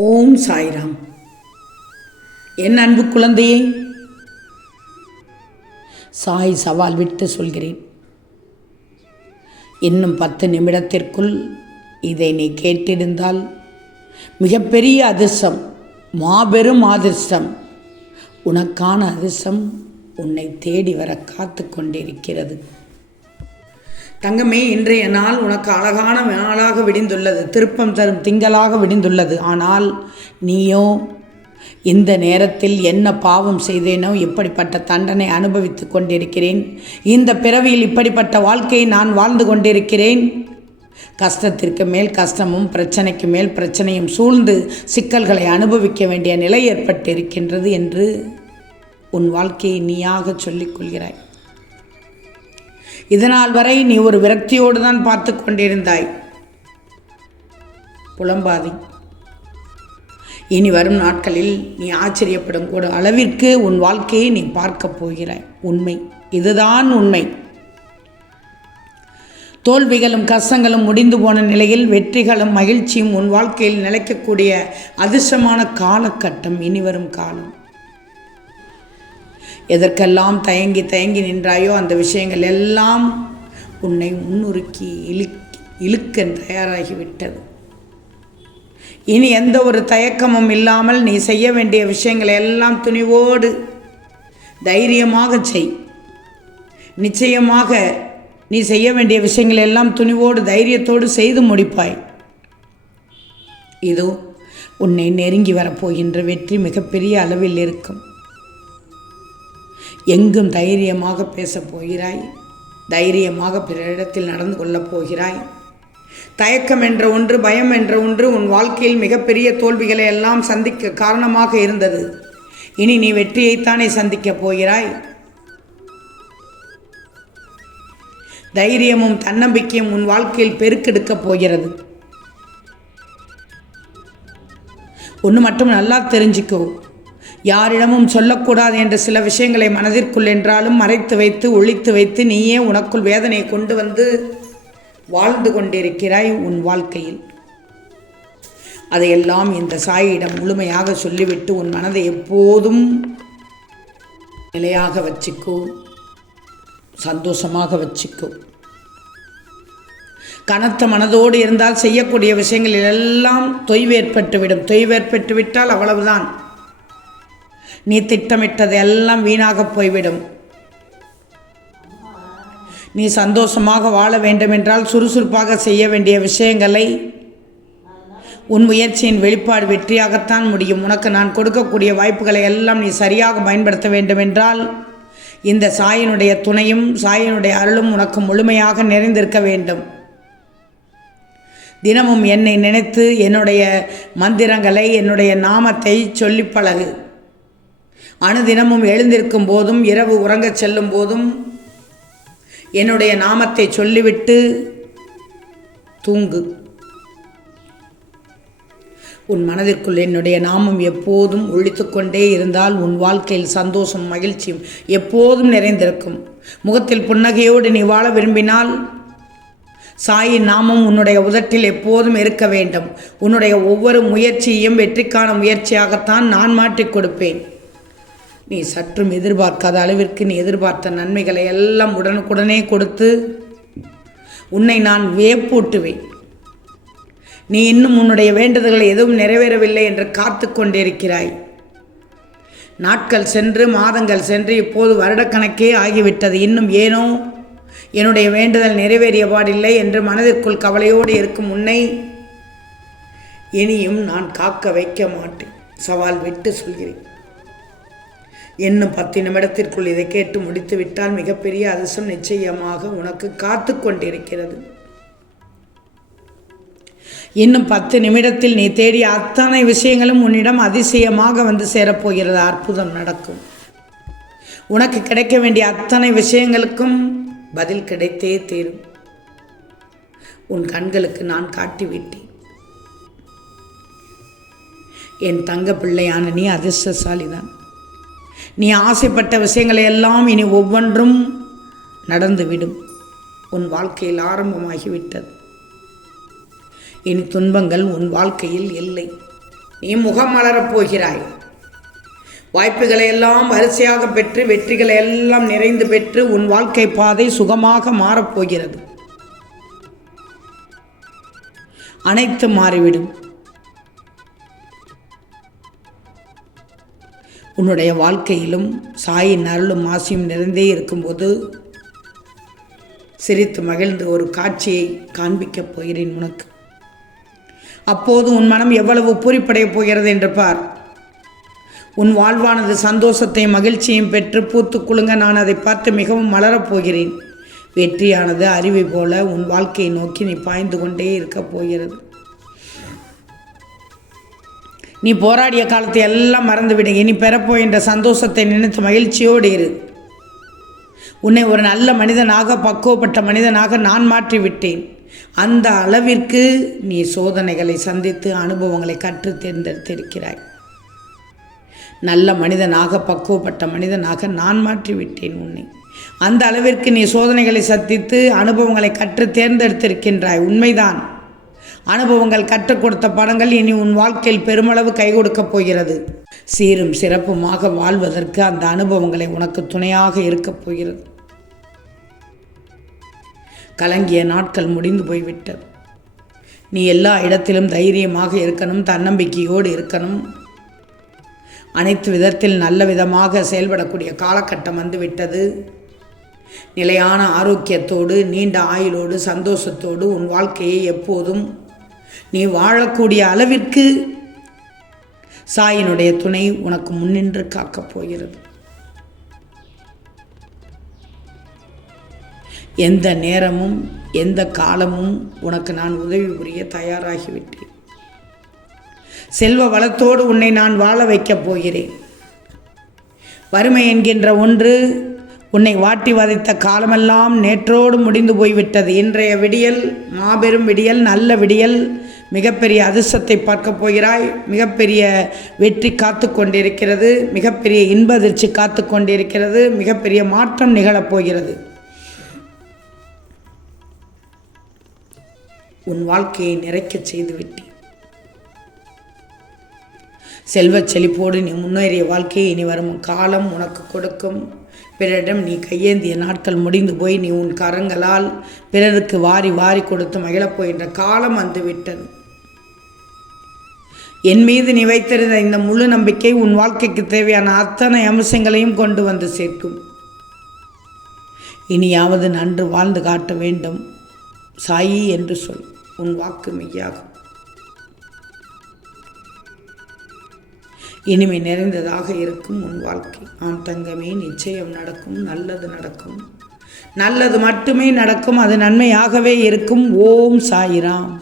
ஓம் சாய்ராம். என் அன்பு குழந்தையே சாய் சவால் விட்டு சொல்கிறேன். இன்னும் பத்து நிமிடத்திற்குள் இதை நீ கேட்டிருந்தால் மிகப்பெரிய அதிர்ஷ்டம் மாபெரும் அதிர்ஷ்டம் உனக்கான அதிர்ஷ்டம் உன்னை தேடி வர காத்து கொண்டிருக்கிறது தங்கமே இன்றைய நாள் உனக்கு அழகான நாளாக விடிந்துள்ளது. திருப்பம் தரும் திங்களாக விடிந்துள்ளது. ஆனால் நீயோ இந்த நேரத்தில் என்ன பாவம் செய்தேனோ இப்படிப்பட்ட தண்டனை அனுபவித்து கொண்டிருக்கிறேன். இந்த பிறவியில் இப்படிப்பட்ட வாழ்க்கையை நான் வாழ்ந்து கொண்டிருக்கிறேன். கஷ்டத்திற்கு மேல் கஷ்டமும் பிரச்சனைக்கு மேல் பிரச்சனையும் சூழ்ந்து சிக்கல்களை அனுபவிக்க வேண்டிய நிலை ஏற்பட்டிருக்கின்றது என்று உன் வாழ்க்கையை நீயாக சொல்லிக் கொள்கிறாய். இதனால் வரை நீ ஒரு விரக்தியோடு தான் பார்த்து கொண்டிருந்தாய். புலம்பாதி. இனி வரும் நாட்களில் நீ ஆச்சரியப்படும் கூட அளவிற்கு உன் வாழ்க்கையை நீ பார்க்கப் போகிறாய். உண்மை. இதுதான் உண்மை. தோல்விகளும் கஷ்டங்களும் முடிந்து போன நிலையில் வெற்றிகளும் மகிழ்ச்சியும் உன் வாழ்க்கையில் நிலைக்கக்கூடிய அதிர்ஷ்டமான காலகட்டம் இனி வரும் காலம். எதற்கெல்லாம் தயங்கி தயங்கி நின்றாயோ அந்த விஷயங்கள் எல்லாம் உன்னை முன்னுறுக்கி இழுக் இழுக்க தயாராகிவிட்டது. இனி எந்த ஒரு தயக்கமும் இல்லாமல் நீ செய்ய வேண்டிய விஷயங்களை எல்லாம் துணிவோடு தைரியமாக செய். நிச்சயமாக நீ செய்ய வேண்டிய விஷயங்களை எல்லாம் துணிவோடு தைரியத்தோடு செய்து முடிப்பாய். இதோ உன்னை நெருங்கி வரப்போகின்ற வெற்றி மிகப்பெரிய அளவில் இருக்கும். எங்கும் தைரியமாக பேசப் போகிறாய். தைரியமாக பிறரிடத்தில் நடந்து கொள்ளப் போகிறாய். தயக்கம் என்ற ஒன்று பயம் என்ற ஒன்று உன் வாழ்க்கையில் மிகப்பெரிய தோல்விகளை எல்லாம் சந்திக்க காரணமாக இருந்தது. இனி நீ வெற்றியைத்தானே சந்திக்கப் போகிறாய். தைரியமும் தன்னம்பிக்கையும் உன் வாழ்க்கையில் பெருக்கெடுக்கப் போகிறது. ஒன்று மட்டும் நல்லா தெரிஞ்சுக்கோ. யாரிடமும் சொல்லக்கூடாது என்ற சில விஷயங்களை மனதிற்குள் என்றாலும் மறைத்து வைத்து ஒழித்து வைத்து நீயே உனக்குள் வேதனையை கொண்டு வந்து வாழ்ந்து கொண்டிருக்கிறாய் உன் வாழ்க்கையில். அதையெல்லாம் இந்த சாயிடம் முழுமையாக சொல்லிவிட்டு உன் மனதை எப்போதும் நிலையாக வச்சுக்கோ. சந்தோஷமாக வச்சுக்கோ. கனத்த மனதோடு இருந்தால் செய்யக்கூடிய விஷயங்களில் எல்லாம் தொய்வேற்பட்டுவிடும் தொய்வேற்பட்டு விட்டால் அவ்வளவுதான். நீ திட்டமிட்டது எல்லாம் வீணாக போய்விடும். நீ சந்தோஷமாக வாழ வேண்டுமென்றால் சுறுசுறுப்பாக செய்ய வேண்டிய விஷயங்களை உன் முயற்சியின் வெளிப்பாடு வெற்றியாகத்தான் முடியும். உனக்கு நான் கொடுக்கக்கூடிய வாய்ப்புகளை எல்லாம் நீ சரியாக பயன்படுத்த வேண்டுமென்றால் இந்த சாயனுடைய துணையும் சாயனுடைய அருளும் உனக்கு முழுமையாக நிறைந்திருக்க வேண்டும். தினமும் என்னை நினைத்து என்னுடைய மந்திரங்களை என்னுடைய நாமத்தை சொல்லி பழகு. அணுதினமும் எழுந்திருக்கும் போதும் இரவு உறங்கச் செல்லும் போதும் என்னுடைய நாமத்தை சொல்லிவிட்டு தூங்கு. உன் மனதிற்குள் என்னுடைய நாமம் எப்போதும் ஒழித்துக்கொண்டே இருந்தால் உன் வாழ்க்கையில் சந்தோஷம் மகிழ்ச்சியும் எப்போதும் நிறைந்திருக்கும். முகத்தில் புன்னகையோடு நீ வாழ விரும்பினால் சாயின் நாமம் உன்னுடைய உதட்டில் எப்போதும் இருக்க வேண்டும். உன்னுடைய ஒவ்வொரு முயற்சியையும் வெற்றிக்கான முயற்சியாகத்தான் நான் மாற்றிக் கொடுப்பேன். நீ சற்றும் எதிர்பார்க்காத அளவிற்கு நீ எதிர்பார்த்த நன்மைகளை எல்லாம் உடனுக்குடனே கொடுத்து உன்னை நான் வேப்பூட்டுவேன். நீ இன்னும் உன்னுடைய வேண்டுதல்கள் எதுவும் நிறைவேறவில்லை என்று காத்து கொண்டிருக்கிறாய். நாட்கள் சென்று மாதங்கள் சென்று இப்போது வருடக்கணக்கே ஆகிவிட்டது. இன்னும் ஏனோ என்னுடைய வேண்டுதல் நிறைவேறிய பாடில்லை என்று மனதிற்குள் கவலையோடு இருக்கும் உன்னை இனியும் நான் காக்க வைக்க மாட்டேன். சவால் விட்டு சொல்கிறேன். இன்னும் பத்து நிமிடத்திற்குள் இதை கேட்டு முடித்து விட்டால் மிகப்பெரிய அதிர்ஷ்டம் நிச்சயமாக உனக்கு காத்து கொண்டிருக்கிறது. இன்னும் பத்து நிமிடத்தில் நீ தேடிய அத்தனை விஷயங்களும் உன்னிடம் அதிசயமாக வந்து சேரப்போகிறது. அற்புதம் நடக்கும். உனக்கு கிடைக்க வேண்டிய அத்தனை விஷயங்களுக்கும் பதில் கிடைத்தே தீரும். உன் கண்களுக்கு நான் காட்டிவிட்டேன். என் தங்க பிள்ளையான நீ அதிர்ஷ்டசாலிதான். நீ ஆசைப்பட்ட விஷயங்களை எல்லாம் இனி ஒவ்வொன்றும் நடந்துவிடும். உன் வாழ்க்கையில் ஆரம்பமாகிவிட்டது. இனி துன்பங்கள் உன் வாழ்க்கையில் இல்லை. நீ முகம் மலரப் போகிறாய். வாய்ப்புகளை எல்லாம் வரிசையாக பெற்று வெற்றிகளை எல்லாம் நிறைந்து பெற்று உன் வாழ்க்கை பாதை சுகமாக மாறப்போகிறது அனைத்து மாறிவிடும். உன்னுடைய வாழ்க்கையிலும் சாயின் அருளும் ஆசையும் நிறைந்தே இருக்கும்போது சிரித்து மகிழ்ந்து ஒரு காட்சியை காண்பிக்கப் போகிறேன் உனக்கு. அப்போது உன் மனம் எவ்வளவு பூரிப்படையப் போகிறது என்று பார். உன் வாழ்வானது சந்தோஷத்தையும் மகிழ்ச்சியையும் பெற்று பூத்து குலுங்க நான் அதை பார்த்து மிகவும் மலரப் போகிறேன். வெற்றியானது அறிவை போல உன் வாழ்க்கையை நோக்கி நீ பாய்ந்து கொண்டே இருக்கப் போகிறது. நீ போராடிய காலத்தை எல்லாம் மறந்துவிடு இனி பெறப்போகின்ற சந்தோஷத்தை நினைத்து மகிழ்ச்சியோடு இரு. உன்னை ஒரு நல்ல மனிதனாக பக்குவப்பட்ட மனிதனாக நான் மாற்றி விட்டேன் அந்த அளவிற்கு நீ சோதனைகளை சந்தித்து அனுபவங்களை கற்று தேர்ந்தெடுத்திருக்கிறாய். நல்ல மனிதனாக பக்குவப்பட்ட மனிதனாக நான் மாற்றி விட்டேன் உன்னை. அந்த அளவிற்கு நீ சோதனைகளை சந்தித்து அனுபவங்களை கற்று தேர்ந்தெடுத்திருக்கின்றாய். உண்மைதான். அனுபவங்கள் கற்றுக் கொடுத்த படங்கள் இனி உன் வாழ்க்கையில் பெருமளவு கை கொடுக்கப் போகிறது. சீரும் சிறப்புமாக வாழ்வதற்கு அந்த அனுபவங்களை உனக்கு துணையாக இருக்கப் போகிறது. கலங்கிய நாட்கள் முடிந்து போய்விட்டது. நீ எல்லா இடத்திலும் தைரியமாக இருக்கணும் தன்னம்பிக்கையோடு இருக்கணும். அனைத்து விதத்தில் நல்ல விதமாக செயல்படக்கூடிய காலகட்டம் வந்துவிட்டது. நிலையான ஆரோக்கியத்தோடு நீண்ட ஆயுளோடு சந்தோஷத்தோடு உன் வாழ்க்கையை எப்போதும் நீ வாழக்கூடிய அளவிற்கு சாயினுடைய துணை உனக்கு முன்னின்று காக்கப் போகிறது. எந்த நேரமும் எந்த காலமும் உனக்கு நான் உதவி புரிய தயாராகிவிட்டேன். செல்வ வளத்தோடு உன்னை நான் வாழ வைக்கப் போகிறேன். வறுமை என்கின்ற ஒன்று உன்னை வாட்டி வதைத்த காலமெல்லாம் நேற்றோடு முடிந்து போய்விட்டது. இன்றைய விடியல் மாபெரும் விடியல் நல்ல விடியல். மிகப்பெரிய அதிர்ஷ்டத்தை பார்க்கப் போகிறாய். மிகப்பெரிய வெற்றி காத்து கொண்டிருக்கிறது. மிகப்பெரிய இன்ப அதிர்ச்சி காத்து கொண்டிருக்கிறது. மிகப்பெரிய மாற்றம் நிகழப்போகிறது உன் வாழ்க்கையை நிறைக்கச் செய்துவிட்டேன் செல்வச் செழிப்போடு நீ முன்னேறிய வாழ்க்கையை இனி வரும் காலம் உனக்கு கொடுக்கும். பிறரிடம் நீ கையேந்திய நாட்கள் முடிந்து போய் நீ உன் கரங்களால் பிறருக்கு வாரி வாரி கொடுத்து மகிழப் போகின்ற காலம் வந்துவிட்டது. என் மீது நீ வைத்திருந்த இந்த முழு நம்பிக்கை உன் வாழ்க்கைக்கு தேவையான அத்தனை அம்சங்களையும் கொண்டு வந்து சேர்க்கும். இனியாவது நன்று வாழ்ந்து காட்ட வேண்டும். சாயி என்று சொல். உன் வாக்கு மெய்யாகும். இனிமை நிறைந்ததாக இருக்கும் உன் வாழ்க்கை. ஆம் தங்கமே நிச்சயம் நடக்கும் நல்லது நடக்கும். நல்லது மட்டுமே நடக்கும் அது நன்மையாகவே இருக்கும். ஓம் சாயிராம்.